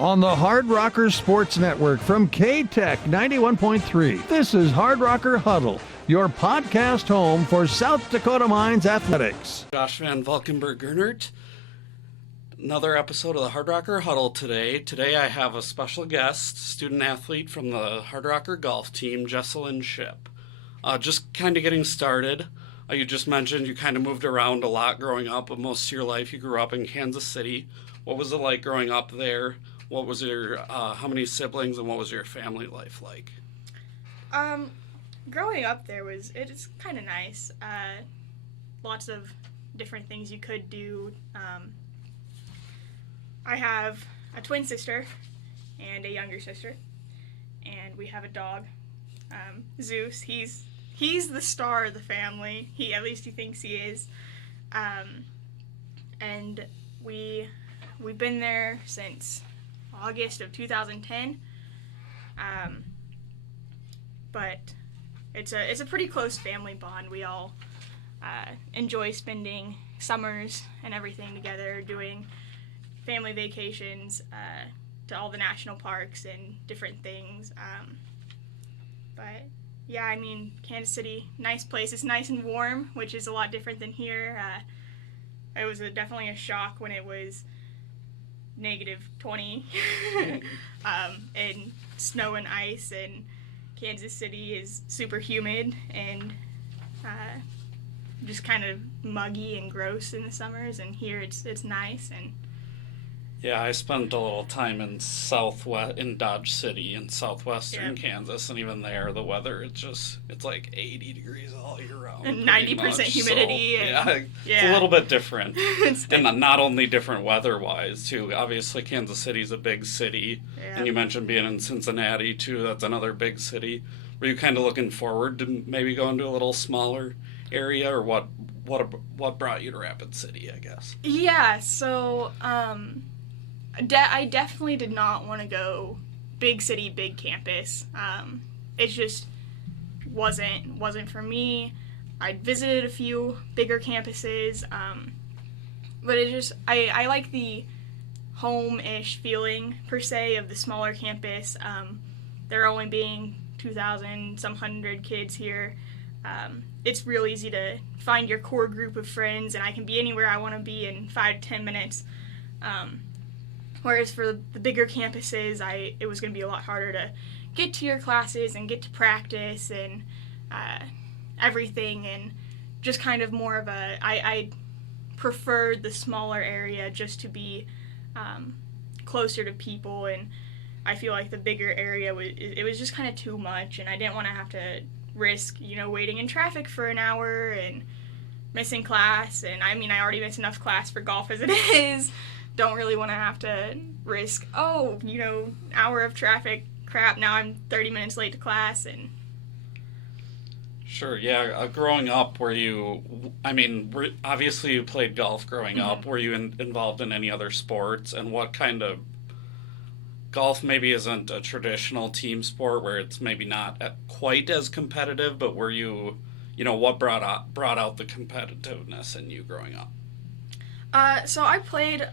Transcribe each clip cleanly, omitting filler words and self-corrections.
on the Hardrocker Sports Network from K-Tech 91.3. This is Hardrocker Huddle, your podcast home for South Dakota Mines athletics. Josh Van Valkenburg-Gernert. Another episode of the Hardrocker Huddle today. Today I have a special guest, student athlete from the Hardrocker golf team, Jessalyn Shipp. Just kind of getting started. You just mentioned you kind of moved around a lot growing up, but most of your life you grew up in Kansas City. What was it like growing up there? What was your, how many siblings, and what was your family life like? Growing up there it's kind of nice. Lots of different things you could do. I have a twin sister and a younger sister, and we have a dog, Zeus. He's the star of the family. At least he thinks he is. And we've been there since August of 2010. But it's a pretty close family bond. We all enjoy spending summers and everything together, doing family vacations to all the national parks and different things. But yeah, I mean, Kansas City, nice place. It's nice and warm, which is a lot different than here. It was definitely a shock when it was -20 and snow and ice, and Kansas City is super humid and just kind of muggy and gross in the summers, and here it's nice. And yeah, I spent a little time in Dodge City in southwestern Kansas, and even there the weather it's like 80 degrees all year round and 90% humidity. So, it's a little bit different. And not only different weather-wise too. Obviously Kansas City's a big city, and you mentioned being in Cincinnati too. That's another big city. Were you kind of looking forward to maybe going to a little smaller area, or what brought you to Rapid City, I guess? Yeah, so I definitely did not want to go big city, big campus. It just wasn't for me. I'd visited a few bigger campuses, but I like the home-ish feeling, per se, of the smaller campus. There only being 2,000 some hundred kids here. It's real easy to find your core group of friends, and I can be anywhere I want to be in 5 to 10 minutes. Whereas for the bigger campuses, it was going to be a lot harder to get to your classes and get to practice and everything, and just kind of more of I preferred the smaller area just to be closer to people, and I feel like the bigger area it was just kind of too much, and I didn't want to have to risk waiting in traffic for an hour and missing class. And I mean, I already missed enough class for golf as it is. Don't really want to have to risk, hour of traffic, crap, now I'm 30 minutes late to class. And Sure, yeah. Growing up, obviously you played golf growing up. Were you involved in any other sports? And what kind of, golf maybe isn't a traditional team sport where it's maybe not quite as competitive, but were you, what brought out the competitiveness in you growing up? So I played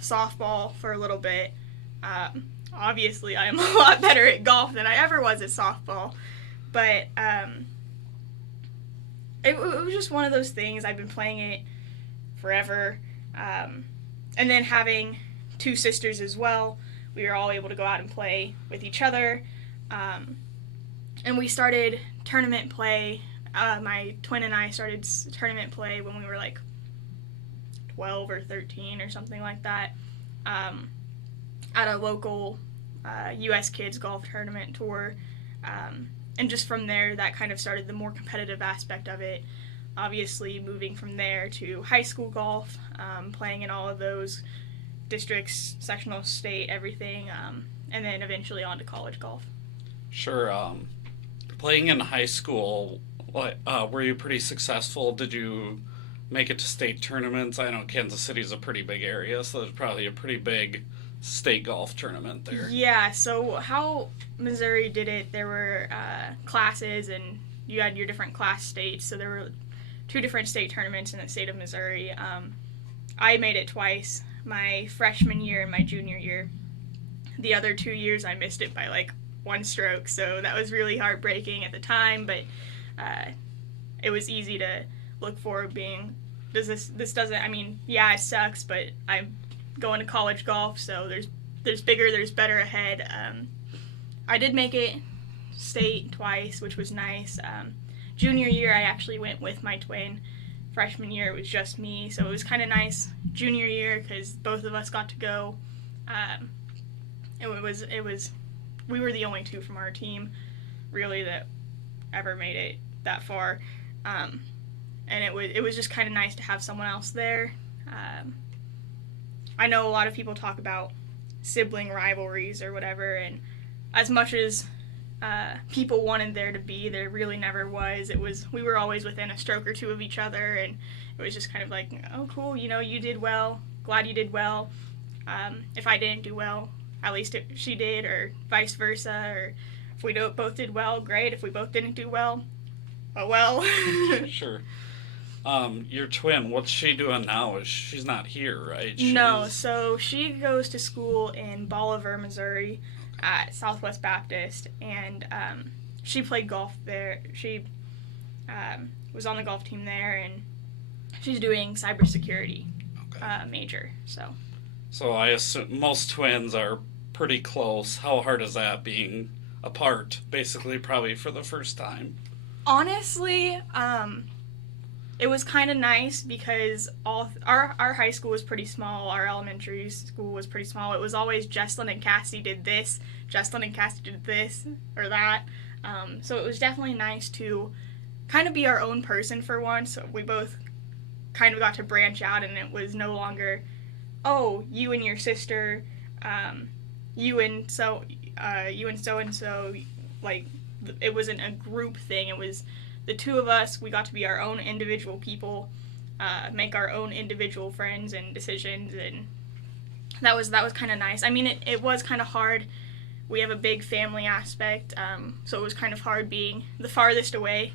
softball for a little bit. Obviously, I am a lot better at golf than I ever was at softball, but it was just one of those things. I've been playing it forever, and then having two sisters as well, we were all able to go out and play with each other, and we started tournament play. My twin and I started tournament play when we were like 12 or 13 or something like that, at a local U.S. Kids golf tournament tour, and just from there that kind of started the more competitive aspect of it. Obviously moving from there to high school golf, playing in all of those districts, sectional, state, everything, and then eventually on to college golf. Sure. Playing in high school, were you pretty successful? Did you make it to state tournaments? I know Kansas City is a pretty big area, so there's probably a pretty big state golf tournament there. Yeah, so how Missouri did it, there were classes, and you had your different class states, so there were 2 different state tournaments in the state of Missouri. I made it twice, my freshman year and my junior year. The other 2 years I missed it by like 1 stroke, so that was really heartbreaking at the time, but it was easy to look forward being, this doesn't, I mean, yeah, it sucks, but I'm going to college golf, so there's bigger, there's better ahead. I did make it state twice, which was nice. Junior year, I actually went with my twin. Freshman year, it was just me, so it was kind of nice. Junior year, because both of us got to go. We were the only 2 from our team, really, that ever made it that far. And it was just kind of nice to have someone else there. I know a lot of people talk about sibling rivalries or whatever, and as much as people wanted there to be, there really never was. We were always within a stroke or 2 of each other, and it was just kind of like, oh, cool, you did well, glad you did well. If I didn't do well, at least she did, or vice versa, or if we both did well, great. If we both didn't do well, oh well. Sure. Your twin, what's she doing now? She's not here, right? No, so she goes to school in Bolivar, Missouri, at Southwest Baptist, and she played golf there. She was on the golf team there, and she's doing cybersecurity major. So I assume most twins are pretty close. How hard is that, being apart, basically, probably for the first time? Honestly, it was kind of nice because our high school was pretty small. Our elementary school was pretty small. It was always Jessalyn and Cassie did this, Jessalyn and Cassie did this or that. So it was definitely nice to kind of be our own person for once. So we both kind of got to branch out, and it was no longer, oh, you and your sister, you and so and so. Like, it wasn't a group thing. It was the 2 of us. We got to be our own individual people, make our own individual friends and decisions, and that was kind of nice. I mean, it was kind of hard. We have a big family aspect, so it was kind of hard being the farthest away,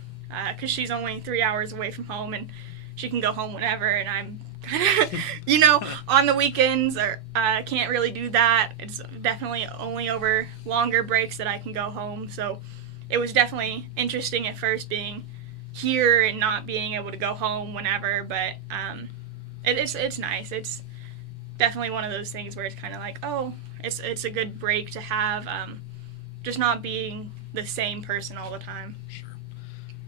because she's only 3 hours away from home, and she can go home whenever, and I'm kind of, on the weekends, or can't really do that. It's definitely only over longer breaks that I can go home, so it was definitely interesting at first being here and not being able to go home whenever, but it's nice. It's definitely one of those things where it's kind of like, oh, it's a good break to have, just not being the same person all the time.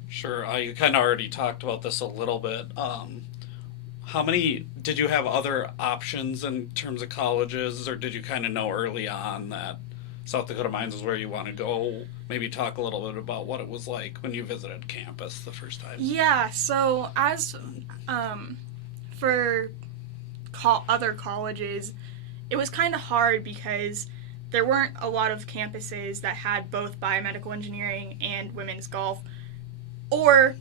Sure. You kind of already talked about this a little bit. How many, did you have other options in terms of colleges, or did you kind of know early on that South Dakota Mines is where you want to go? Maybe talk a little bit about what it was like when you visited campus the first time. Yeah, so as for other colleges, it was kind of hard because there weren't a lot of campuses that had both biomedical engineering and women's golf, or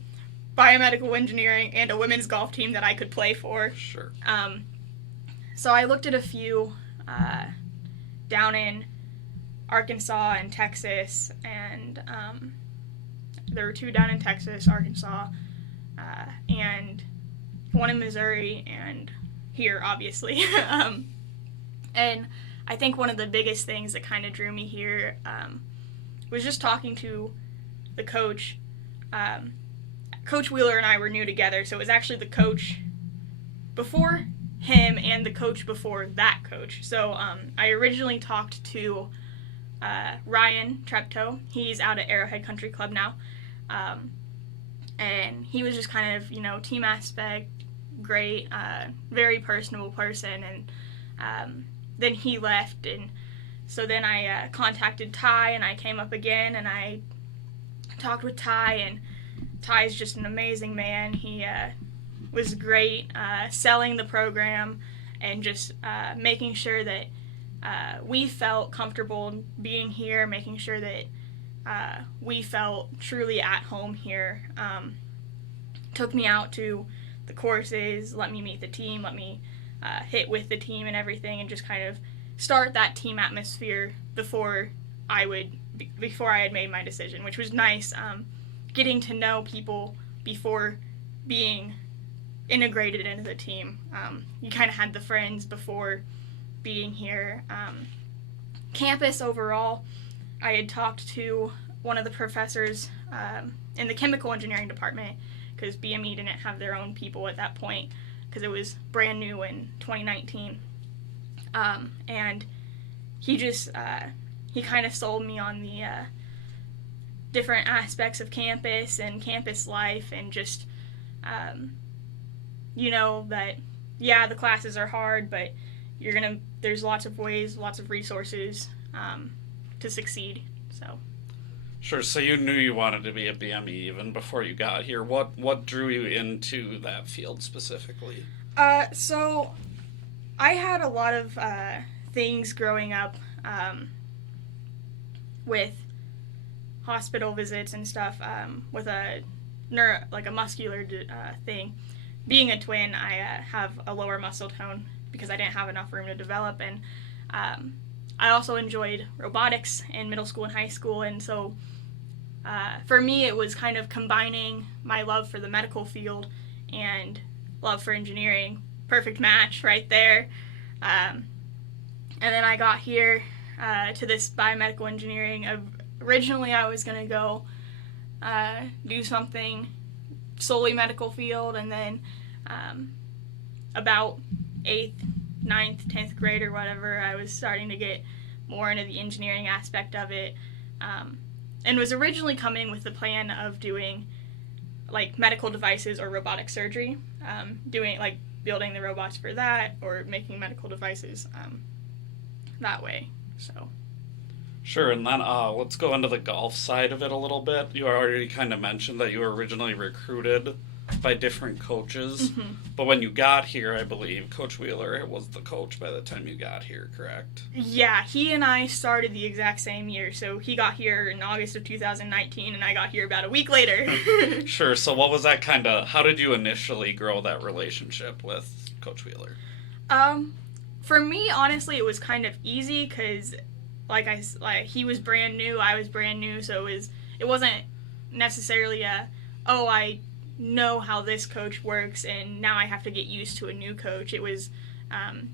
biomedical engineering and a women's golf team that I could play for. Sure. So I looked at a few down in Arkansas and Texas, and there were 2 down in Texas, Arkansas, and 1 in Missouri, and here, obviously. And I think one of the biggest things that kind of drew me here was just talking to the coach. Coach Wheeler and I were new together, so it was actually the coach before him and the coach before that coach. So I originally talked to Ryan Treptow. He's out at Arrowhead Country Club now. And he was just kind of, team aspect, great, very personable person. And then he left, and so then I contacted Ty, and I came up again, and I talked with Ty, and Ty's just an amazing man. He was great selling the program and just making sure that we felt comfortable being here, making sure that we felt truly at home here. Took me out to the courses, let me meet the team, let me hit with the team and everything, and just kind of start that team atmosphere before I had made my decision, which was nice. Getting to know people before being integrated into the team. You kind of had the friends before being here. campus overall, I had talked to one of the professors in the chemical engineering department, because BME didn't have their own people at that point because it was brand new in 2019. And he just, he kind of sold me on the different aspects of campus and campus life, and just, that, yeah, the classes are hard, but there's lots of ways, lots of resources to succeed, so. Sure, so you knew you wanted to be a BME even before you got here. What drew you into that field specifically? So I had a lot of things growing up with hospital visits and stuff, with a muscular thing. Being a twin, I have a lower muscle tone because I didn't have enough room to develop, and I also enjoyed robotics in middle school and high school, and so for me it was kind of combining my love for the medical field and love for engineering. Perfect match right there. And then I got here to this biomedical engineering. Originally I was going to go do something solely medical field, and then about 8th, 9th, 10th grade or whatever, I was starting to get more into the engineering aspect of it, and was originally coming with the plan of doing like medical devices or robotic surgery, building the robots for that, or making medical devices that way. So Sure, and then let's go into the golf side of it a little bit. You already kind of mentioned that you were originally recruited by different coaches, but when you got here, I believe Coach Wheeler was the coach by the time you got here, correct? Yeah, he and I started the exact same year, so he got here in August of 2019, and I got here about a week later. Sure, so what was that how did you initially grow that relationship with Coach Wheeler? For me, honestly, it was kind of easy, because he was brand new, I was brand new, so it wasn't necessarily I know how this coach works and now I have to get used to a new coach. It was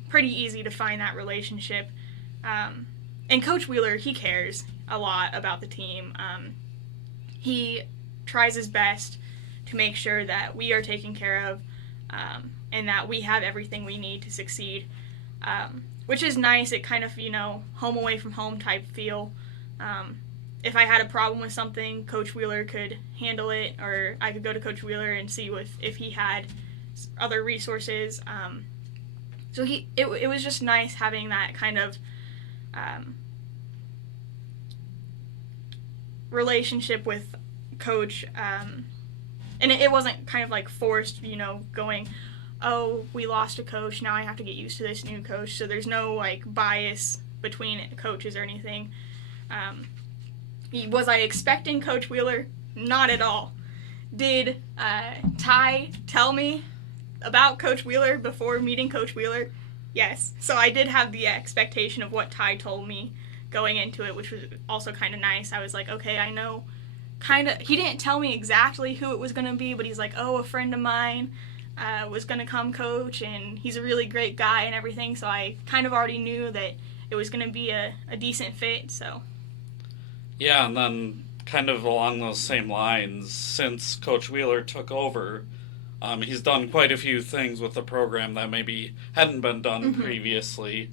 pretty easy to find that relationship. And Coach Wheeler, he cares a lot about the team. He tries his best to make sure that we are taken care of, and that we have everything we need to succeed, which is nice. It kind of, home away from home type feel. If I had a problem with something, Coach Wheeler could handle it, or I could go to Coach Wheeler and see if he had other resources. So it was just nice having that kind of relationship with Coach, and it wasn't kind of like forced, going, oh, we lost a coach, now I have to get used to this new coach. So there's no like bias between coaches or anything. Was I expecting Coach Wheeler? Not at all. Did Ty tell me about Coach Wheeler before meeting Coach Wheeler? Yes. So I did have the expectation of what Ty told me going into it, which was also kind of nice. I was like, okay, I know he didn't tell me exactly who it was going to be, but he's like, oh, a friend of mine was going to come coach, and he's a really great guy and everything. So I kind of already knew that it was going to be a decent fit, so. Yeah, and then kind of along those same lines, since Coach Wheeler took over, he's done quite a few things with the program that maybe hadn't been done previously.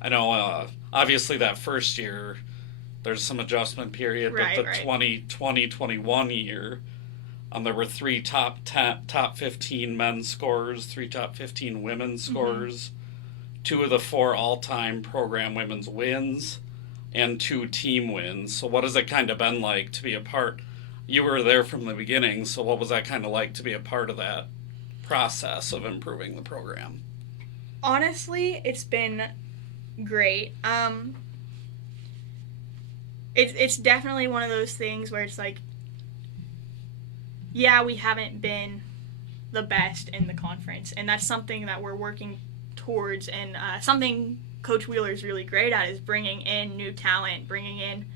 I know, obviously that first year, there's some adjustment period, but the 2020-21 year, there were 3 top 15 men's scorers, 3 top 15 women's scorers, 2 of the 4 all-time program women's wins, and 2 team wins. So what has it kind of been like to be a part? You were there from the beginning, so what was that kind of like to be a part of that process of improving the program? Honestly, it's been great. It's definitely one of those things where it's like, yeah, we haven't been the best in the conference, and that's something that we're working towards, and something Coach Wheeler is really great at is bringing in new talent, bringing in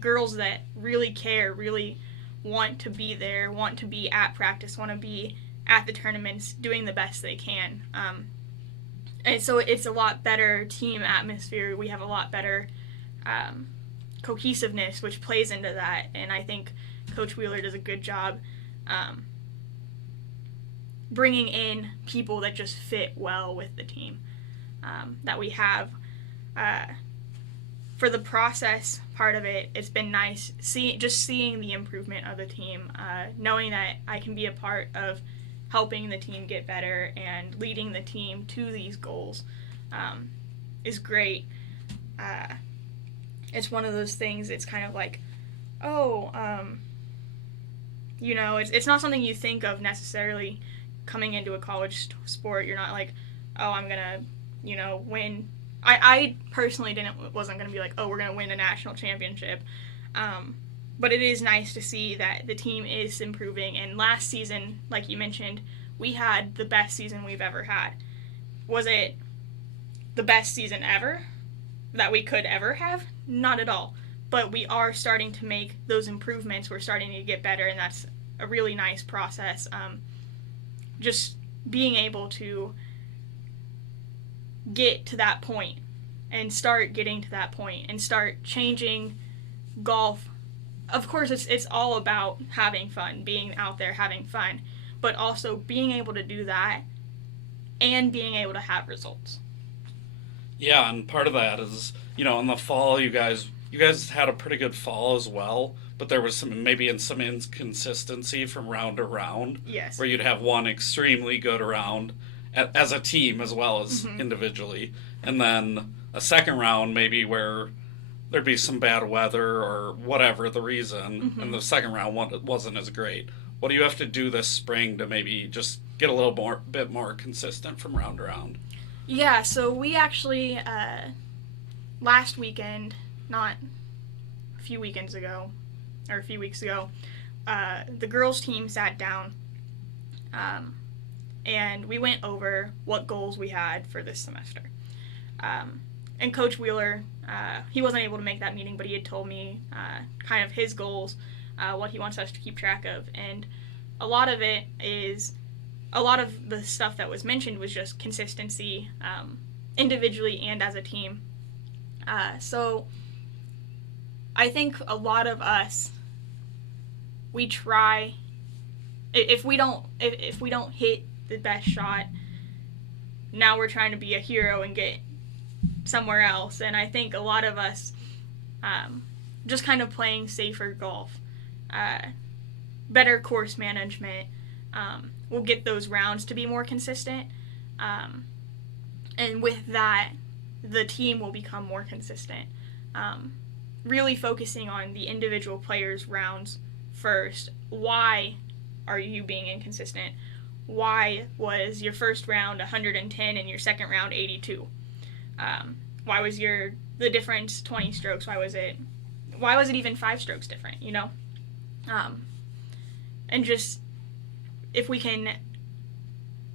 girls that really care, really want to be there, want to be at practice, want to be at the tournaments, doing the best they can. And so it's a lot better team atmosphere. We have a lot better cohesiveness, which plays into that. And I think Coach Wheeler does a good job bringing in people that just fit well with the team that we have. For the process part of it, it's been nice seeing the improvement of the team, knowing that I can be a part of helping the team get better and leading the team to these goals is great. It's one of those things, it's kind of like, it's not something you think of necessarily coming into a college sport. You're not like, I'm going to, win. I personally wasn't going to be like, we're going to win a national championship. But it is nice to see that the team is improving. And last season, like you mentioned, we had the best season we've ever had. Was it the best season ever that we could ever have? Not at all. But we are starting to make those improvements. We're starting to get better, and that's a really nice process. Just being able to get to that point and start getting to that point and start changing golf. Of course, it's all about having fun, being out there having fun, but also being able to do that and being able to have results. Yeah, and part of that is, in the fall, you guys had a pretty good fall as well, but there was some inconsistency from round to round. Yes. Where you'd have one extremely good round as a team as well as individually, and then a second round maybe where there'd be some bad weather or whatever the reason, and the second round wasn't as great. What do you have to do this spring to maybe just get a bit more consistent from round to round? Yeah, so we actually, last weekend, not a few weekends ago, or a few weeks ago, the girls team sat down, and we went over what goals we had for this semester. And Coach Wheeler, he wasn't able to make that meeting, but he had told me kind of his goals, what he wants us to keep track of. And a lot of the stuff that was mentioned was just consistency, individually and as a team. So I think a lot of us, we try, if we don't hit the best shot, now we're trying to be a hero and get somewhere else. And I think a lot of us just kind of playing safer golf, better course management, will get those rounds to be more consistent. And with that, the team will become more consistent. Really focusing on the individual players' rounds first. Why are you being inconsistent? Why was your first round 110 and your second round 82? Why was the difference 20 strokes? Why was it even 5 strokes different, And just, if we can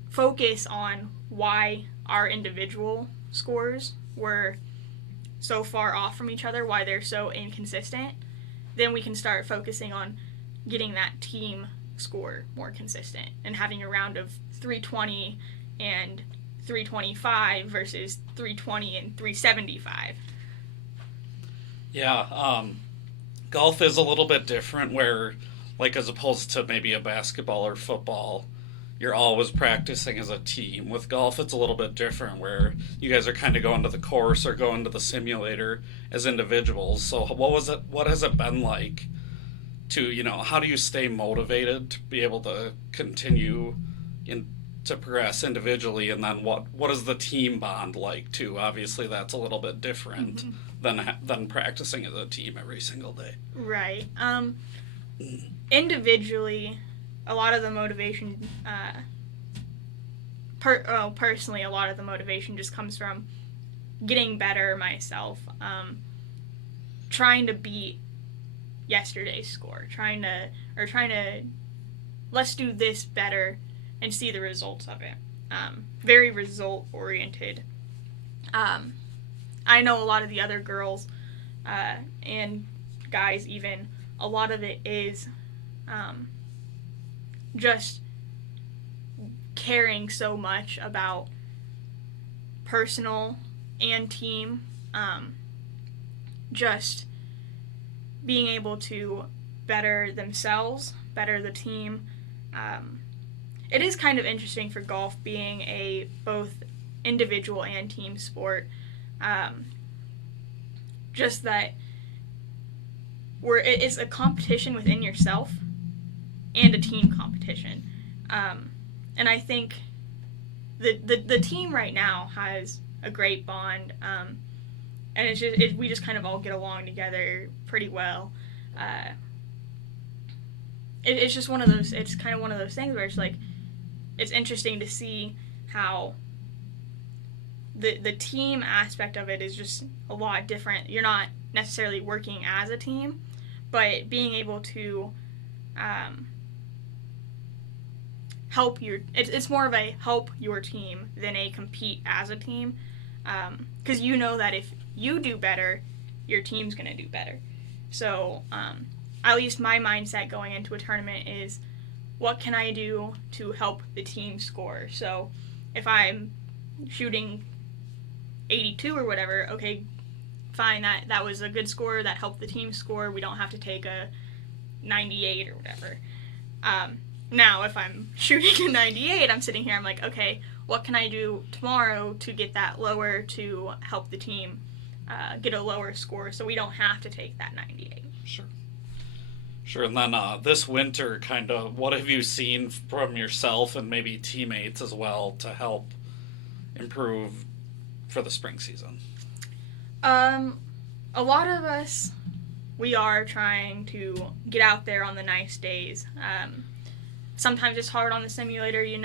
focus on why our individual scores were so far off from each other, why they're so inconsistent, then we can start focusing on getting that team score more consistent and having a round of 320 and 325 versus 320 and 375. Yeah, golf is a little bit different where, like, as opposed to maybe a basketball or football, you're always practicing as a team. With golf, it's a little bit different where you guys are kind of going to the course or going to the simulator as individuals. So what has it been like to, how do you stay motivated to be able to continue to progress individually, and then what is the team bond like too? Obviously that's a little bit different than practicing as a team every single day. Right. Individually, a lot of the motivation, personally, a lot of the motivation just comes from getting better myself, trying to beat yesterday's score, trying to let's do this better and see the results of it. Very result oriented. I know a lot of the other girls and guys even, a lot of it is just caring so much about personal and team, just being able to better themselves, better the team. It is kind of interesting for golf being a both individual and team sport. Just that it's a competition within yourself and a team competition. And I think the team right now has a great bond, and we just kind of all get along together pretty well. It's just one of those. It's kind of one of those things where it's like it's interesting to see how the team aspect of it is just a lot different. You're not necessarily working as a team, but being able to help it's more of a help your team than a compete as a team, because you know that if you do better, your team's going to do better. So at least my mindset going into a tournament is, what can I do to help the team score? So if I'm shooting 82 or whatever, okay, fine, that was a good score, that helped the team score, we don't have to take a 98 or whatever. Now, if I'm shooting a 98, I'm sitting here, I'm like, okay, what can I do tomorrow to get that lower to help the team get a lower score so we don't have to take that 98? Sure, and then this winter, kind of, what have you seen from yourself and maybe teammates as well to help improve for the spring season? A lot of us, we are trying to get out there on the nice days. Sometimes it's hard on the simulator, you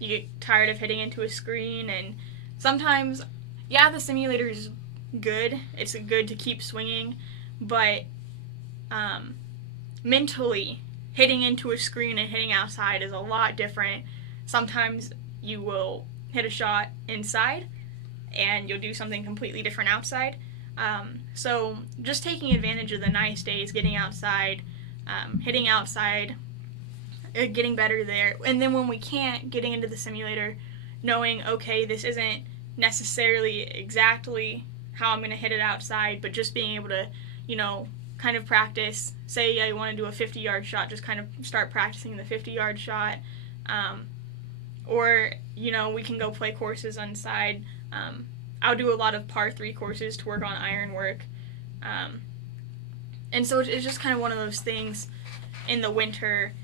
get tired of hitting into a screen, and sometimes, yeah, the simulator is good. It's good to keep swinging, but mentally, hitting into a screen and hitting outside is a lot different. Sometimes you will hit a shot inside, and you'll do something completely different outside. So just taking advantage of the nice days, getting outside, hitting outside, getting better there. And then when we can't, getting into the simulator, knowing, okay, this isn't necessarily exactly how I'm going to hit it outside, but just being able to, kind of practice. Say I want to do a 50-yard shot, just kind of start practicing the 50-yard shot. Or, we can go play courses inside. I'll do a lot of par 3 courses to work on iron work. And so it's just kind of one of those things in the winter,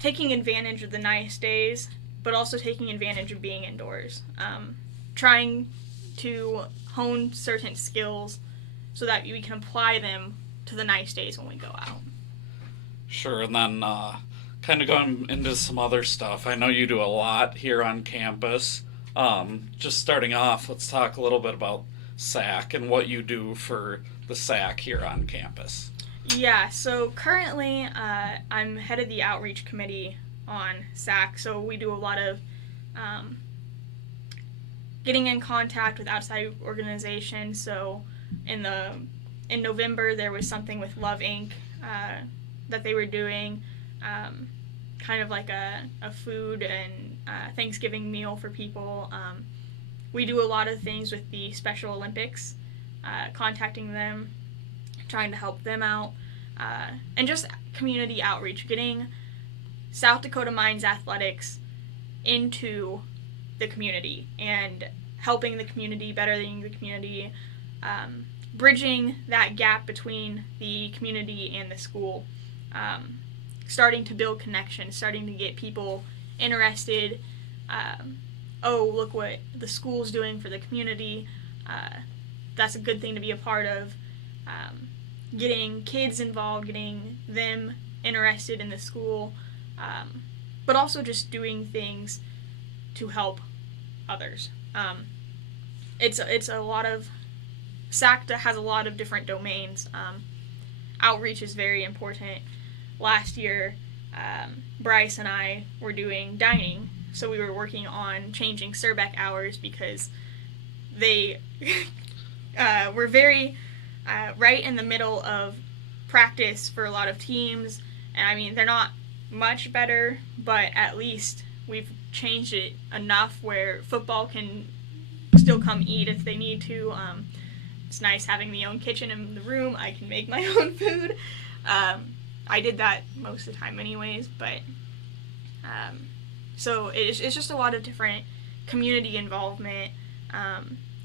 taking advantage of the nice days, but also taking advantage of being indoors. Trying to hone certain skills so that we can apply them to the nice days when we go out. Sure, and then kind of going into some other stuff. I know you do a lot here on campus. Just starting off, let's talk a little bit about SAC and what you do for the SAC here on campus. Yeah, so currently I'm head of the outreach committee on SAC, so we do a lot of getting in contact with outside organizations. So in November there was something with Love Inc. That they were doing, kind of like a food and Thanksgiving meal for people. We do a lot of things with the Special Olympics, contacting them, trying to help them out, and just community outreach, getting South Dakota Mines athletics into the community and helping the community, bettering the community, bridging that gap between the community and the school, starting to build connections, starting to get people interested. Look what the school's doing for the community. That's a good thing to be a part of. Getting kids involved, getting them interested in the school, but also just doing things to help others. It's a lot of, SAC has a lot of different domains. Outreach is very important. Last year, Bryce and I were doing dining, so we were working on changing Surbeck hours because they were very right in the middle of practice for a lot of teams. And I mean, they're not much better, but at least we've changed it enough where football can still come eat if they need to. it's nice having the own kitchen in the room. I can make my own food. I did that most of the time anyways, but so it's just a lot of different community involvement,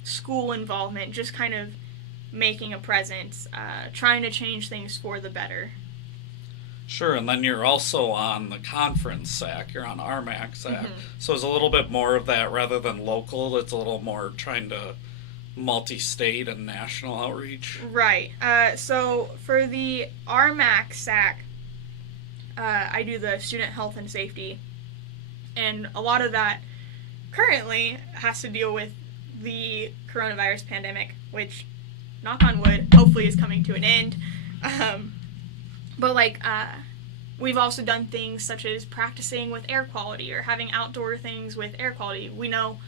school involvement, just kind of making a presence, trying to change things for the better. Sure, and then you're also on the conference SAC. You're on RMAC SAC. So it's a little bit more of that rather than local. It's a little more trying to multi-state and national outreach. Right. So for the RMAC SAC, I do the student health and safety. And a lot of that currently has to deal with the coronavirus pandemic, which, knock on wood, hopefully is coming to an end. But we've also done things such as practicing with air quality or having outdoor things with air quality. We know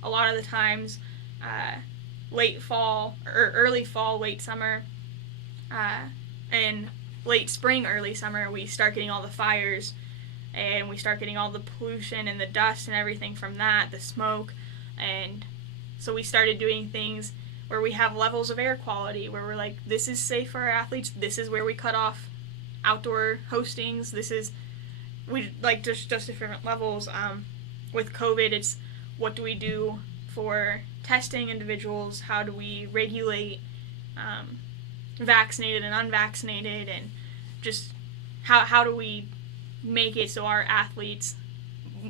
a lot of the times, late fall or early fall, late summer, and late spring, early summer, we start getting all the fires and we start getting all the pollution and the dust and everything from that, the smoke. And so we started doing things where we have levels of air quality where we're like, this is safe for our athletes. This is where we cut off outdoor hostings. This is, we like just different levels. With COVID, it's what do we do for testing individuals? How do we regulate vaccinated and unvaccinated? And just how do we make it so our athletes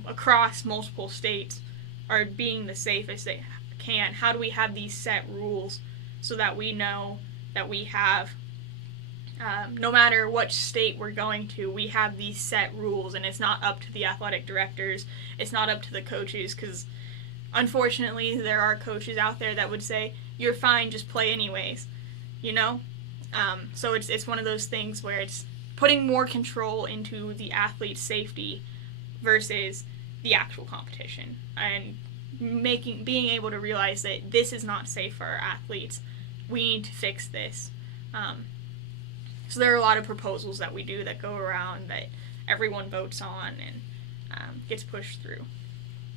across multiple states are being the safest they can? How do we have these set rules so that we know that we have, no matter what state we're going to, we have these set rules, and it's not up to the athletic directors, it's not up to the coaches, because unfortunately there are coaches out there that would say, you're fine, just play anyways, you know? So it's one of those things where it's putting more control into the athlete's safety versus the actual competition, and being able to realize that this is not safe for our athletes. We need to fix this. So there are a lot of proposals that we do that go around that everyone votes on and gets pushed through.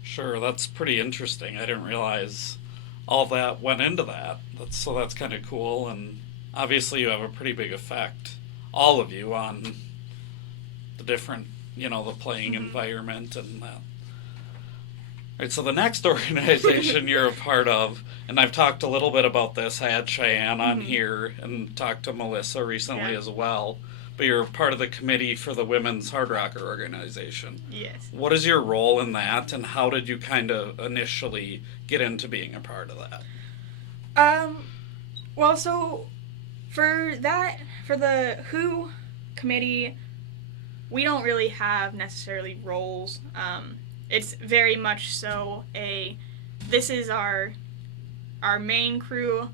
Sure, that's pretty interesting. I didn't realize all that went into that. That's kind of cool, and obviously you have a pretty big effect, all of you, on the different, the playing environment and that. All right, so the next organization you're a part of, and I've talked a little bit about this, I had Cheyenne on here and talked to Melissa recently as well, but you're part of the committee for the Women's Hardrocker organization. Yes. What is your role in that, and how did you kind of initially get into being a part of that? Well, so for the WHO committee, we don't really have necessarily roles. It's very much so this is our main crew,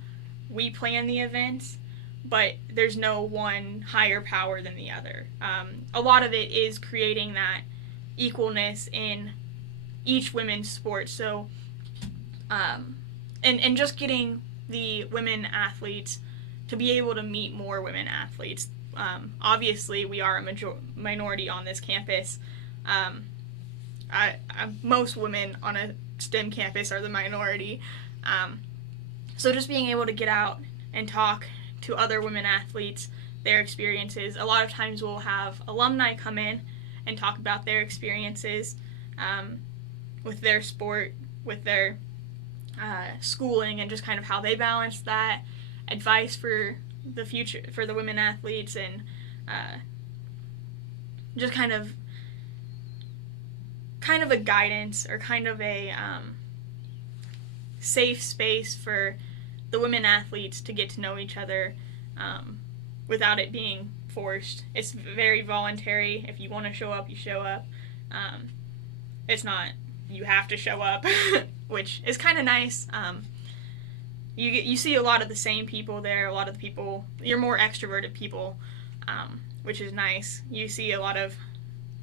we plan the events, but there's no one higher power than the other. A lot of it is creating that equalness in each women's sport. So, and just getting the women athletes to be able to meet more women athletes. Obviously, we are a minority on this campus. Most women on a STEM campus are the minority. So just being able to get out and talk to other women athletes, their experiences. A lot of times we'll have alumni come in and talk about their experiences with their sport, with their schooling, and just kind of how they balance that, advice for the future, for the women athletes, and just kind of a guidance, or kind of a safe space for the women athletes to get to know each other without it being forced. It's very voluntary. If you want to show up, you show up. It's not you have to show up, which is kind of nice. You see a lot of the same people there. A lot of the people, you're more extroverted people, which is nice. You see a lot of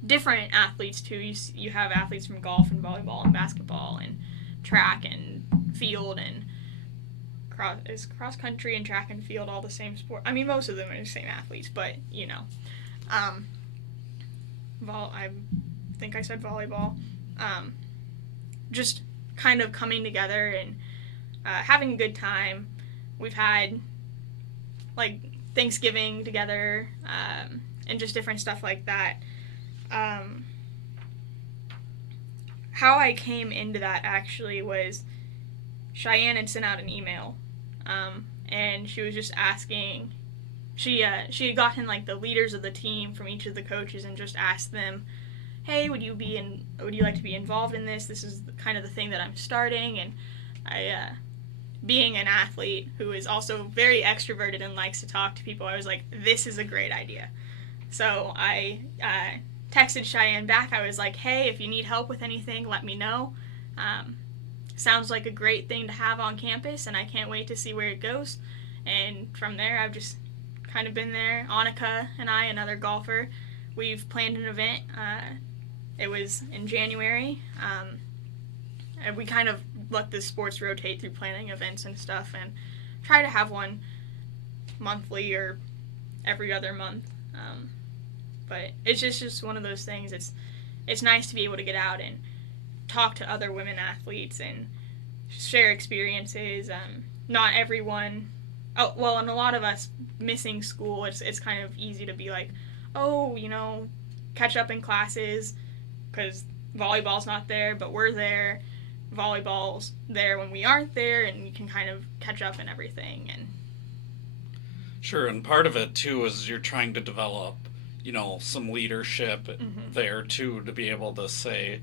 different athletes too. You have athletes from golf and volleyball and basketball and track and field, and cross country and track and field all the same sport. I mean, most of them are the same athletes, but I think I said volleyball. Just kind of coming together and having a good time, we've had like Thanksgiving together, and just different stuff like that. How I came into that actually was Cheyenne had sent out an email, and she was just asking. She had gotten like the leaders of the team from each of the coaches and just asked them, "Hey, would you like to be involved in this? This is kind of the thing that I'm starting." And I, being an athlete who is also very extroverted and likes to talk to people, I was like, "This is a great idea." So I texted Cheyenne back. I was like, "Hey, if you need help with anything, let me know. Sounds like a great thing to have on campus, and I can't wait to see where it goes." And from there, I've just kind of been there. Annika and I, another golfer, we've planned an event. It was in January. And we kind of let the sports rotate through planning events and stuff, and try to have one monthly or every other month. But it's just one of those things. It's nice to be able to get out and talk to other women athletes and share experiences. Not everyone. Oh, well, and a lot of us missing school, it's kind of easy to be like, oh, catch up in classes because volleyball's not there, but we're there. Volleyball's there when we aren't there, and you can kind of catch up and everything. And Sure, and part of it too is you're trying to develop, some leadership there too, to be able to say,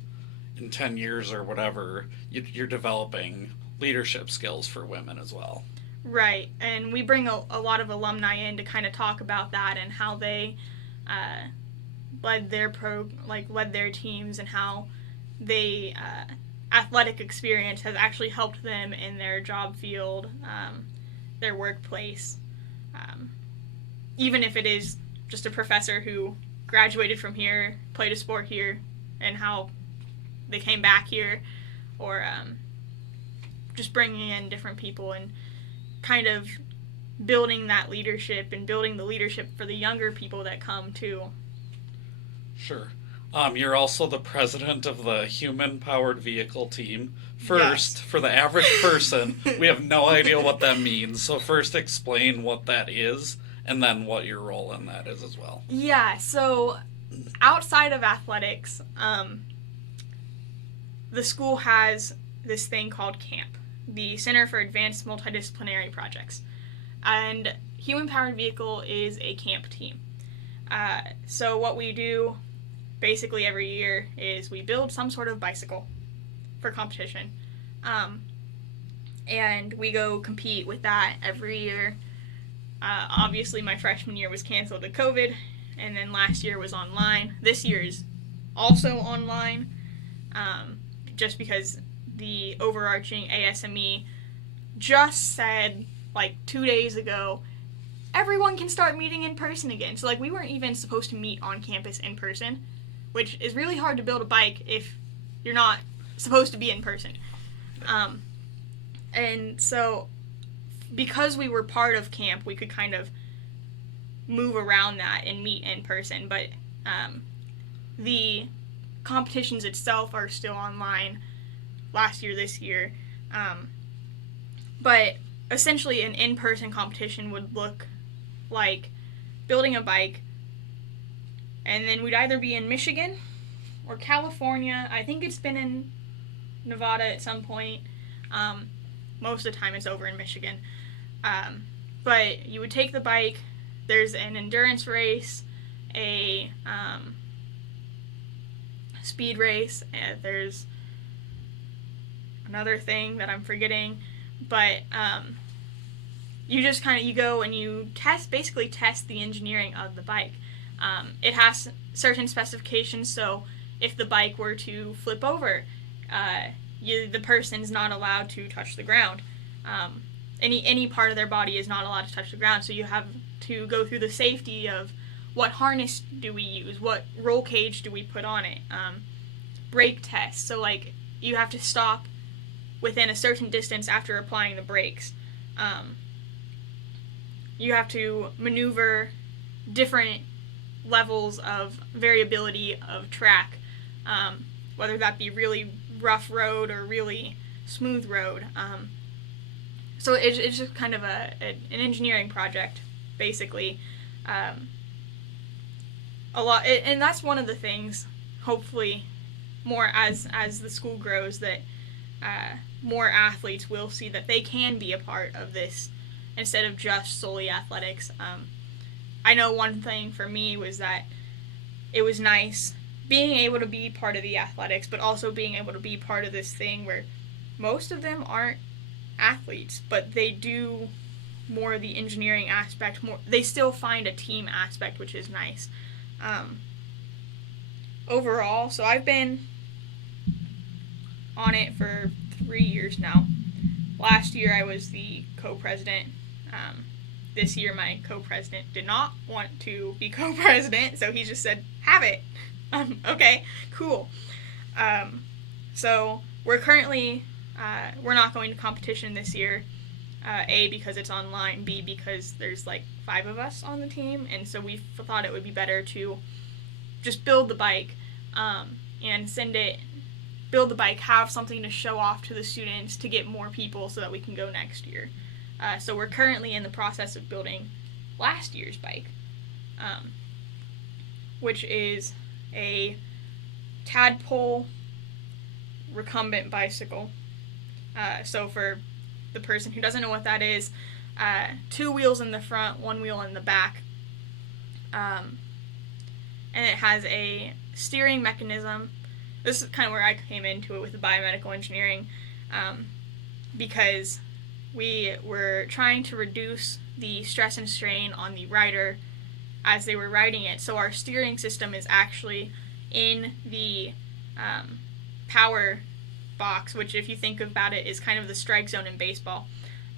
in 10 years or whatever, you're developing leadership skills for women as well. Right, and we bring a lot of alumni in to kind of talk about that and how they led their teams, and how they athletic experience has actually helped them in their job field, their workplace, even if it is just a professor who graduated from here, played a sport here, and how they came back here, or just bringing in different people and kind of building that leadership and building the leadership for the younger people that come too. Sure. You're also the president of the human-powered vehicle team. First, for the average person, we have no idea what that means. So first explain what that is, and then what your role in that is as well. Yeah, so outside of athletics, the school has this thing called CAMP, the Center for Advanced Multidisciplinary Projects. And Human Powered Vehicle is a camp team. So what we do basically every year is we build some sort of bicycle for competition. And we go compete with that every year. Obviously, my freshman year was canceled to COVID, and then last year was online. This year is also online, just because the overarching ASME just said, 2 days ago, everyone can start meeting in person again. So, we weren't even supposed to meet on campus in person, which is really hard to build a bike if you're not supposed to be in person. And so, because we were part of camp, we could kind of move around that and meet in person. But the competitions itself are still online, last year, this year. But essentially an in-person competition would look like building a bike, and then we'd either be in Michigan or California. I think it's been in Nevada at some point. Most of the time it's over in Michigan. But you would take the bike, there's an endurance race, a speed race, and there's another thing that I'm forgetting, but you just you go and you test the engineering of the bike. It has certain specifications, so if the bike were to flip over, the person's not allowed to touch the ground. Any part of their body is not allowed to touch the ground, so you have to go through the safety of what harness do we use, what roll cage do we put on it, brake tests, so you have to stop within a certain distance after applying the brakes. You have to maneuver different levels of variability of track, whether that be really rough road or really smooth road. So it's just kind of an engineering project, basically. And that's one of the things, hopefully, more as the school grows, that more athletes will see that they can be a part of this instead of just solely athletics. I know one thing for me was that it was nice being able to be part of the athletics, but also being able to be part of this thing where most of them aren't athletes, but they do more of the engineering aspect. They still find a team aspect, which is nice. Overall, so I've been on it for 3 years now. Last year I was the co-president. This year my co-president did not want to be co-president, so he just said, have it. Okay, cool. So we're currently, we're not going to competition this year. A, because it's online, B, because there's like 5 of us on the team, and so we thought it would be better to just build the bike and build the bike, have something to show off to the students to get more people so that we can go next year. So we're currently in the process of building last year's bike, which is a tadpole recumbent bicycle. So for the person who doesn't know what that is, 2 wheels in the front, 1 wheel in the back, and it has a steering mechanism. This is kind of where I came into it with the biomedical engineering, because we were trying to reduce the stress and strain on the rider as they were riding it. So our steering system is actually in the power box, which, if you think about it, is kind of the strike zone in baseball.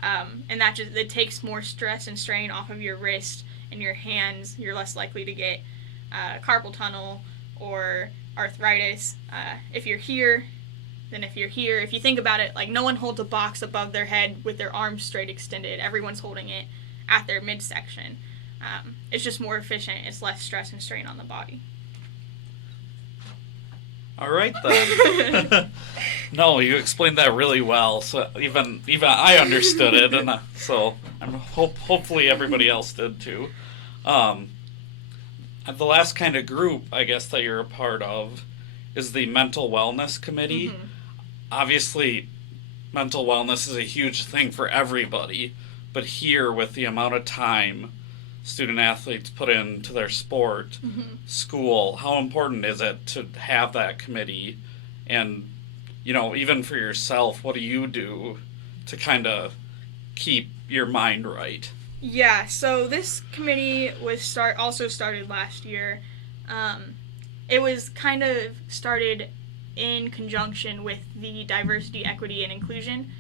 And that just, it takes more stress and strain off of your wrist and your hands. You're less likely to get carpal tunnel or arthritis. If you're here, then if you're here, if you think about it, like, no one holds a box above their head with their arms straight extended. Everyone's holding it at their midsection. It's just more efficient. It's less stress and strain on the body. All right, then. No, you explained that really well. So even I understood it, and so I'm hopefully everybody else did too. The last kind of group, I guess, that you're a part of is the mental wellness committee. Mm-hmm. Obviously, mental wellness is a huge thing for everybody, but here, with the amount of time student athletes put into their sport, mm-hmm. school, how important is it to have that committee? And, you know, even for yourself, what do you do to kind of keep your mind right? Yeah, so this committee was also started last year. It was kind of started in conjunction with the diversity, equity, and inclusion.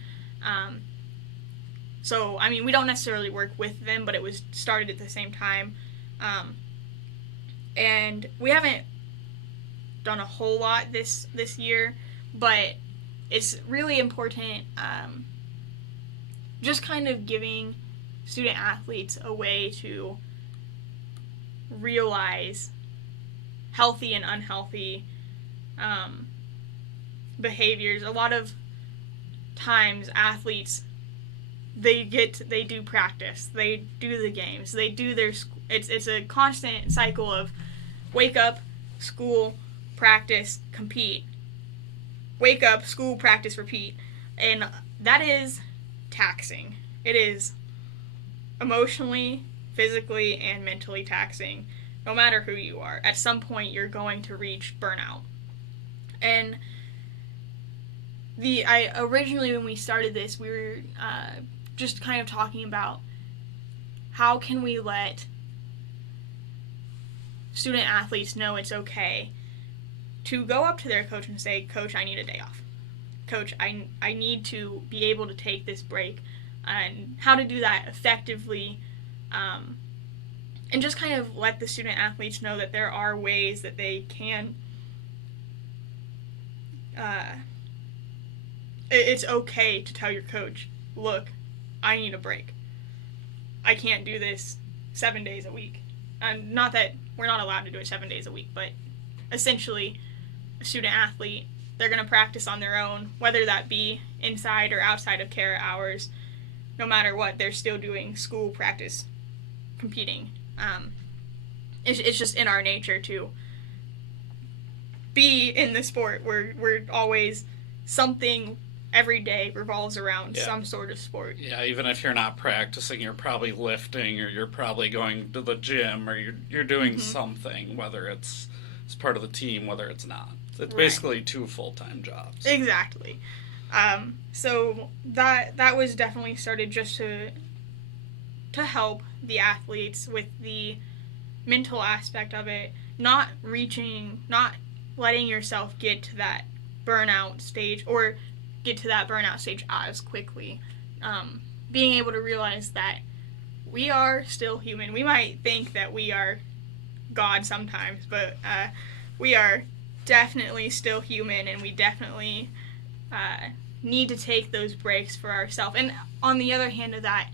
So, I mean, we don't necessarily work with them, but it was started at the same time. And we haven't done a whole lot this year, but it's really important, just kind of giving student athletes a way to realize healthy and unhealthy behaviors. A lot of times athletes, they do practice, they do the games, they do their it's a constant cycle of wake up, school, practice, compete, wake up, school, practice, repeat. And that is taxing. It is emotionally, physically, and mentally taxing, no matter who you are. At some point, you're going to reach burnout. And originally, when we started this, we were just kind of talking about how can we let student athletes know it's okay to go up to their coach and say, Coach, I need a day off. Coach, I need to be able to take this break. And how to do that effectively, and just kind of let the student athletes know that there are ways that they can, it's okay to tell your coach, look, I need a break. I can't do this 7 days a week. And not that we're not allowed to do it 7 days a week, but essentially a student athlete, they're going to practice on their own, whether that be inside or outside of care hours. no matter what, they're still doing school practice, competing. It's just in our nature to be in the sport. We're always something every day revolves around some sort of sport. Yeah, even if you're not practicing, you're probably lifting, or you're probably going to the gym, or you're doing something, whether it's part of the team, whether it's not. It's basically 2 full-time jobs. Exactly. So that was definitely started just to help the athletes with the mental aspect of it, not letting yourself get to that burnout stage, or get to that burnout stage as quickly. Being able to realize that we are still human. We might think that we are God sometimes, but we are definitely still human, and we definitely need to take those breaks for ourselves. And on the other hand of that,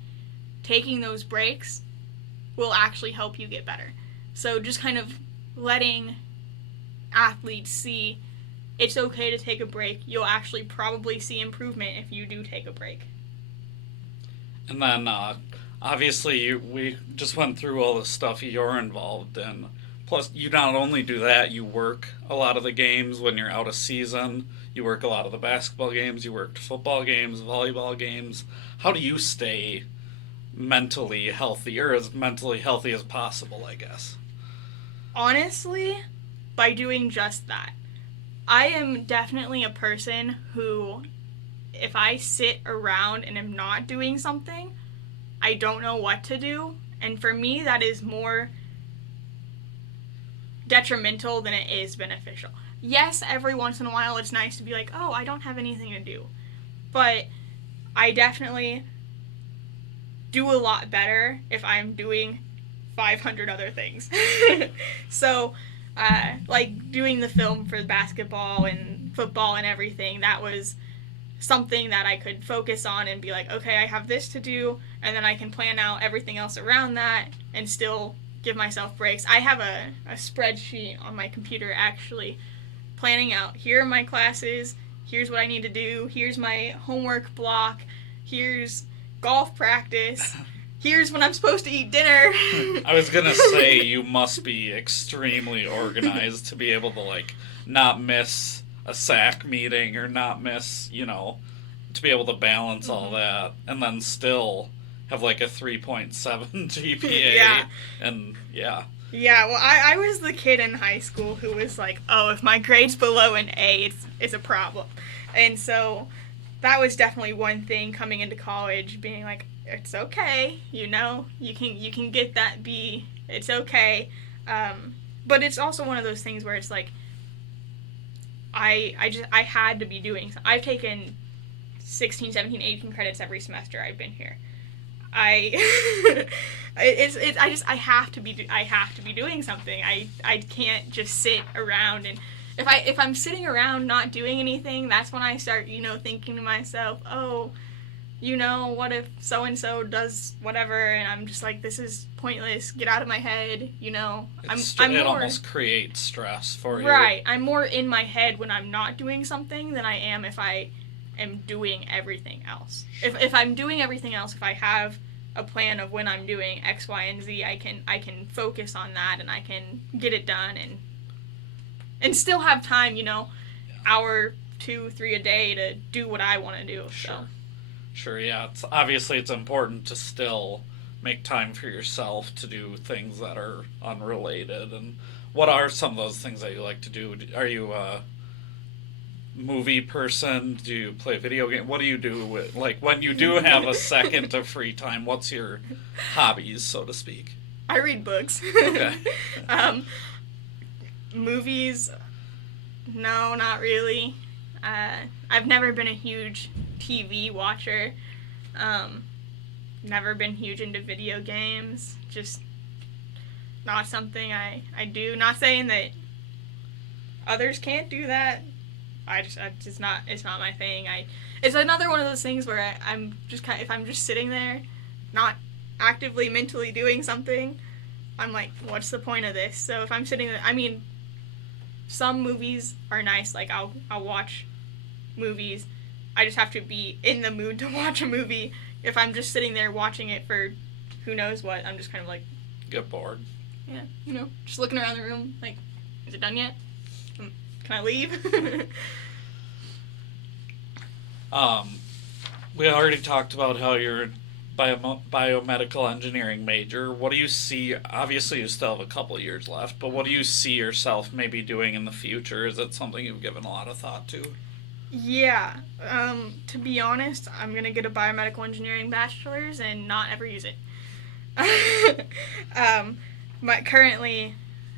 taking those breaks will actually help you get better. So just kind of letting athletes see it's okay to take a break. You'll actually probably see improvement if you do take a break. And then, obviously, we just went through all the stuff you're involved in. Plus, you not only do that, you work a lot of the games when you're out of season. You work a lot of the basketball games. You worked football games, volleyball games. How do you stay mentally healthy, or as mentally healthy as possible, I guess? Honestly, by doing just that. I am definitely a person who, if I sit around and am not doing something, I don't know what to do. And for me, that is more detrimental than it is beneficial. Yes, every once in a while it's nice to be like, oh, I don't have anything to do. But I definitely do a lot better if I'm doing 500 other things. So, like doing the film for basketball and football and everything, that was something that I could focus on and be like, okay, I have this to do, and then I can plan out everything else around that and still give myself breaks. I have a spreadsheet on my computer actually planning out, here are my classes, here's what I need to do, here's my homework block, here's golf practice, here's when I'm supposed to eat dinner. I was going to say, you must be extremely organized to be able to, like, not miss a SAC meeting or not miss, to be able to balance all that and then still have, like, a 3.7 GPA. Yeah. And, yeah. Yeah, well, I was the kid in high school who was like, oh, if my grade's below an A, it's a problem. And so that was definitely one thing coming into college, being like, it's okay, you can get that B, it's okay. But it's also one of those things where it's like, I had to be doing something. I've taken 16, 17, 18 credits every semester I've been here. I have to be doing something. I can't just sit around, and if I'm sitting around not doing anything, that's when I start, thinking to myself, oh, what if so and so does whatever, and I'm just like, this is pointless. Get out of my head. It almost creates stress for you. Right. I'm more in my head when I'm not doing something than I am if I am doing everything else. Sure. If I'm doing everything else, if I have a plan of when I'm doing X, Y, and Z, I can focus on that, and I can get it done and still have time, hour, 2, 3 a day to do what I want to do. Sure. So. Sure, yeah. It's important to still make time for yourself to do things that are unrelated. And what are some of those things that you like to do? Are you a movie person? Do you play video game? What do you do with, like, when you do have a second of free time? What's your hobbies, so to speak? I read books. Okay. Movies, no, not really. I've never been a huge TV watcher. Never been huge into video games. Just not something I do. Not saying that others can't do that. It's not my thing. It's another one of those things where I'm just if I'm just sitting there, not actively mentally doing something, I'm like, what's the point of this? So if I'm sitting there, some movies are nice. Like I'll watch movies. I just have to be in the mood to watch a movie. if I'm just sitting there watching it for who knows what, I'm just kind of like... Get bored. Yeah, just looking around the room, like, is it done yet? Can I leave? We already talked about how you're biomedical engineering major. What do you see? Obviously, you still have a couple of years left, but what do you see yourself maybe doing in the future? Is it something you've given a lot of thought to? Yeah. To be honest, I'm going to get a biomedical engineering bachelor's and not ever use it. Currently,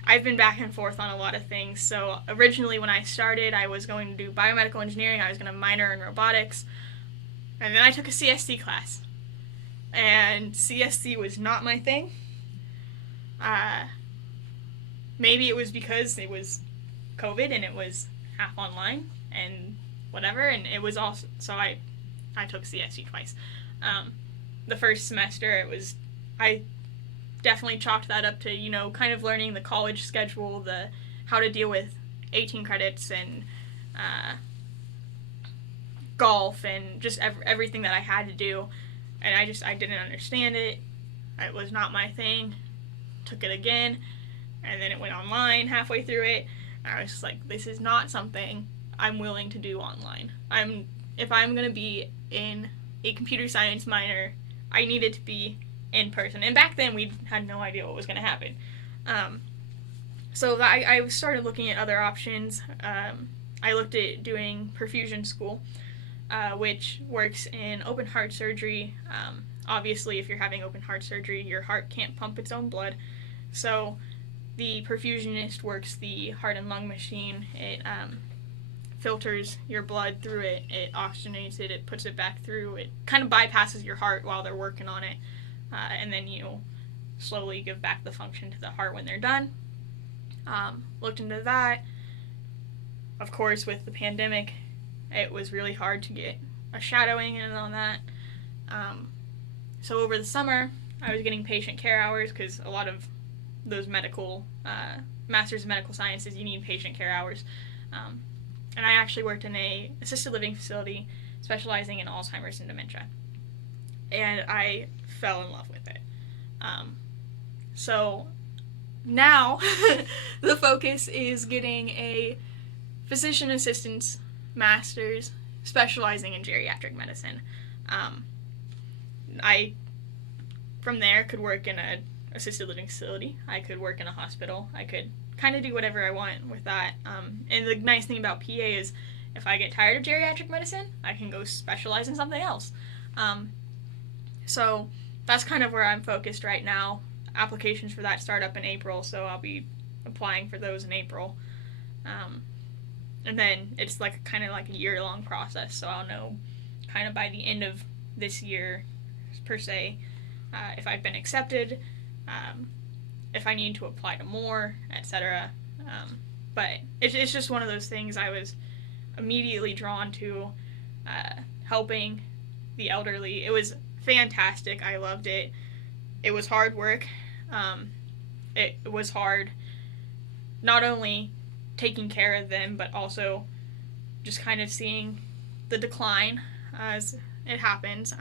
I've been back and forth on a lot of things. So originally when I started, I was going to do biomedical engineering. I was going to minor in robotics. And then I took a CSC class. And CSC was not my thing. Maybe it was because it was COVID and it was half online and whatever. And it was also, so I took CSC twice. The first semester, I definitely chalked that up to, kind of learning the college schedule, how to deal with 18 credits and golf and just everything that I had to do. And I didn't understand it. It was not my thing. Took it again, and then it went online halfway through it. I was just like, this is not something I'm willing to do online. If I'm going to be in a computer science minor, I need it to be in person. And back then, we had no idea what was going to happen. So I started looking at other options. I looked at doing perfusion school, which works in open heart surgery. Obviously, if you're having open heart surgery, your heart can't pump its own blood. So the perfusionist works the heart and lung machine. It filters your blood through it. It oxygenates it. It puts it back through. It kind of bypasses your heart while they're working on it. And then you slowly give back the function to the heart when they're done. Looked into that. Of course, with the pandemic, it was really hard to get a shadowing and on that. So over the summer, I was getting patient care hours because a lot of those Masters of Medical Sciences, you need patient care hours. And I actually worked in a assisted living facility specializing in Alzheimer's and dementia. And I fell in love with it. So now the focus is getting a physician assistant's master's specializing in geriatric medicine. I, from there, could work in a assisted living facility. I could work in a hospital. I could kind of do whatever I want with that. And the nice thing about PA is if I get tired of geriatric medicine, I can go specialize in something else. So that's kind of where I'm focused right now. Applications for that start up in April, so I'll be applying for those in April. And then it's kind of like a year-long process, so I'll know kind of by the end of this year, per se, if I've been accepted, if I need to apply to more, etc. But it's just one of those things. I was immediately drawn to helping the elderly. It was fantastic. I loved it. It was hard work. It was hard not only taking care of them, but also just kind of seeing the decline as it happens.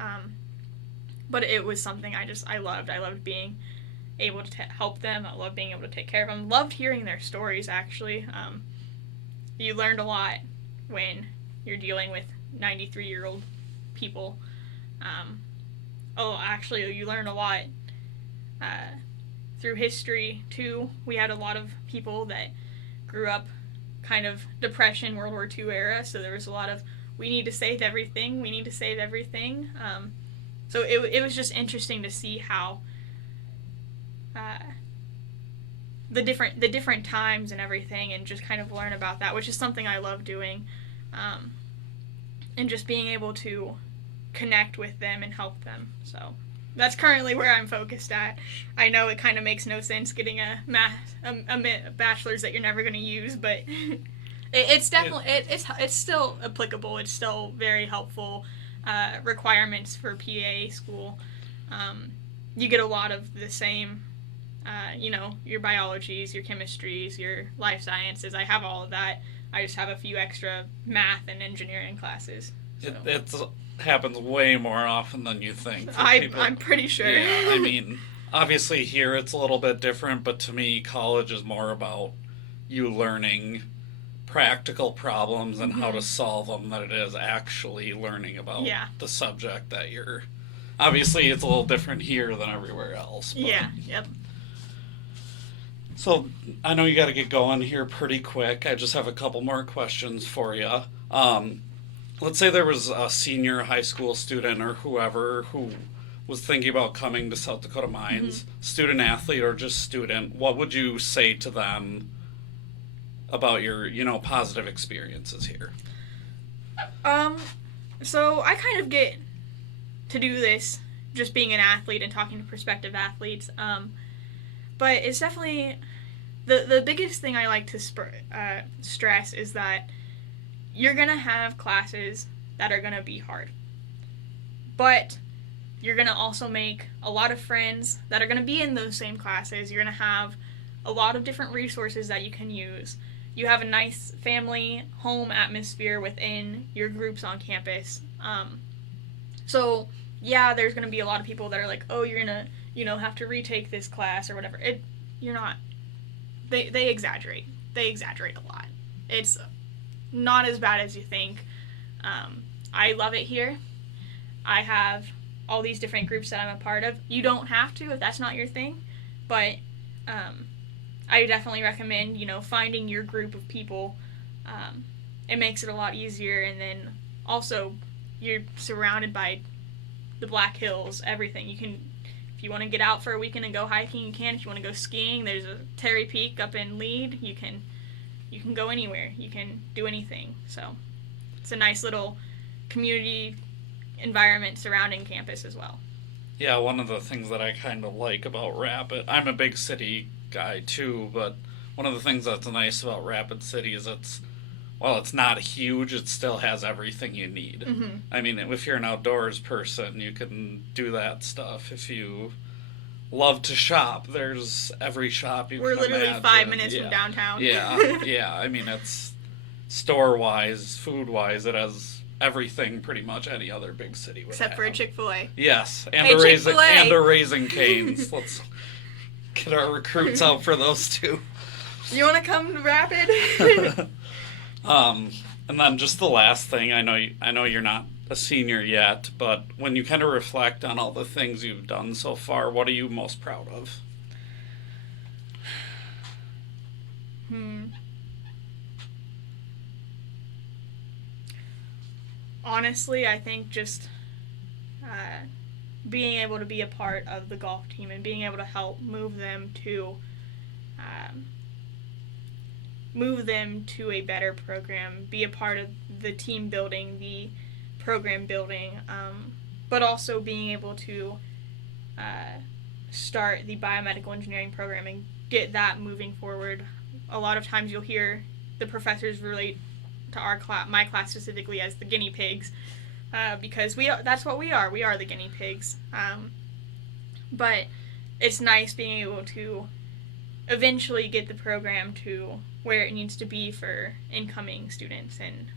But it was something I loved. I loved being able to help them. I loved being able to take care of them. Loved hearing their stories, actually. You learned a lot when you're dealing with 93-year-old people. Actually, you learn a lot through history, too. We had a lot of people that grew up kind of Depression, World War II era, so there was a lot of, we need to save everything. So it was just interesting to see how the different times and everything, and just kind of learn about that, which is something I love doing, and just being able to connect with them and help them. So that's currently where I'm focused at. I know it kind of makes no sense getting a bachelor's that you're never going to use, but it's definitely it's still applicable. It's still very helpful. Requirements for PA school. You get a lot of the same, your biologies, your chemistries, your life sciences. I have all of that. I just have a few extra math and engineering classes. It happens way more often than you think. I'm pretty sure. Yeah, I mean, obviously here it's a little bit different, but to me, college is more about you learning practical problems and how to solve them than it is actually learning about the subject that you're... Obviously, it's a little different here than everywhere else. But... Yeah, yep. So, I know you got to get going here pretty quick. I just have a couple more questions for you. Let's say there was a senior high school student or whoever who was thinking about coming to South Dakota Mines, student athlete or just student. What would you say to them about your, positive experiences here? So I kind of get to do this just being an athlete and talking to prospective athletes. But it's definitely the biggest thing I like to stress is that you're going to have classes that are going to be hard. But you're going to also make a lot of friends that are going to be in those same classes. You're going to have a lot of different resources that you can use. You have a nice family home atmosphere within your groups on campus. So, yeah, there's going to be a lot of people that are like, oh, you're going to, have to retake this class or whatever. You're not. They exaggerate. They exaggerate a lot. It's not as bad as you think. I love it here. I have all these different groups that I'm a part of. You don't have to if that's not your thing, but I definitely recommend, finding your group of people. It makes it a lot easier, and then also you're surrounded by the Black Hills, everything. You can, if you want to get out for a weekend and go hiking, you can. If you want to go skiing, there's a Terry Peak up in Lead. You can go anywhere. You can do anything. So it's a nice little community environment surrounding campus as well. Yeah, one of the things that I kind of like about Rapid, I'm a big city guy too, but one of the things that's nice about Rapid City is it's not huge, it still has everything you need. Mm-hmm. I mean, if you're an outdoors person, you can do that stuff. If you love to shop, there's every shop you We're can literally imagine. 5 minutes from downtown. Yeah. I mean, it's store-wise, food-wise, it has everything pretty much any other big city would Except have. for a Chick-fil-A. Yes, and hey, a Raising Cane's. Let's get our recruits out for those two. You want to come to Rapid? And then just the last thing, I know you're not a senior yet, but when you kind of reflect on all the things you've done so far, what are you most proud of? Honestly, I think just being able to be a part of the golf team and being able to help move them to a better program, be a part of the team building, the program building, but also being able to start the biomedical engineering program and get that moving forward. A lot of times you'll hear the professors relate to our class, my class specifically, as the guinea pigs, because that's what we are. We are the guinea pigs. But it's nice being able to eventually get the program to where it needs to be for incoming students and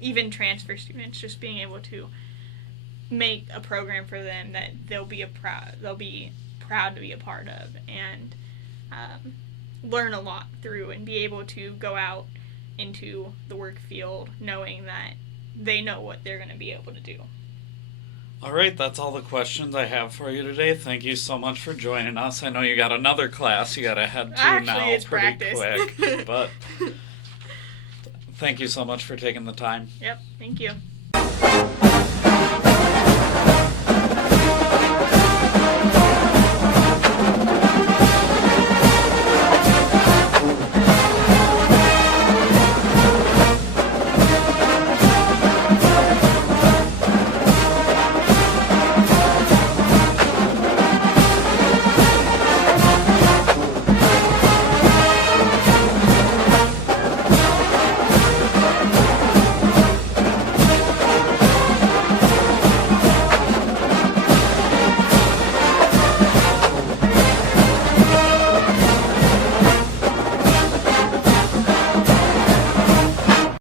even transfer students. Just being able to make a program for them that they'll be proud to be a part of and learn a lot through, and be able to go out into the work field knowing that they know what they're going to be able to do. All right, that's all the questions I have for you today. Thank you so much for joining us. I know you got another class you got to head to Actually, it's pretty practice. quick, but thank you so much for taking the time. Yep, thank you.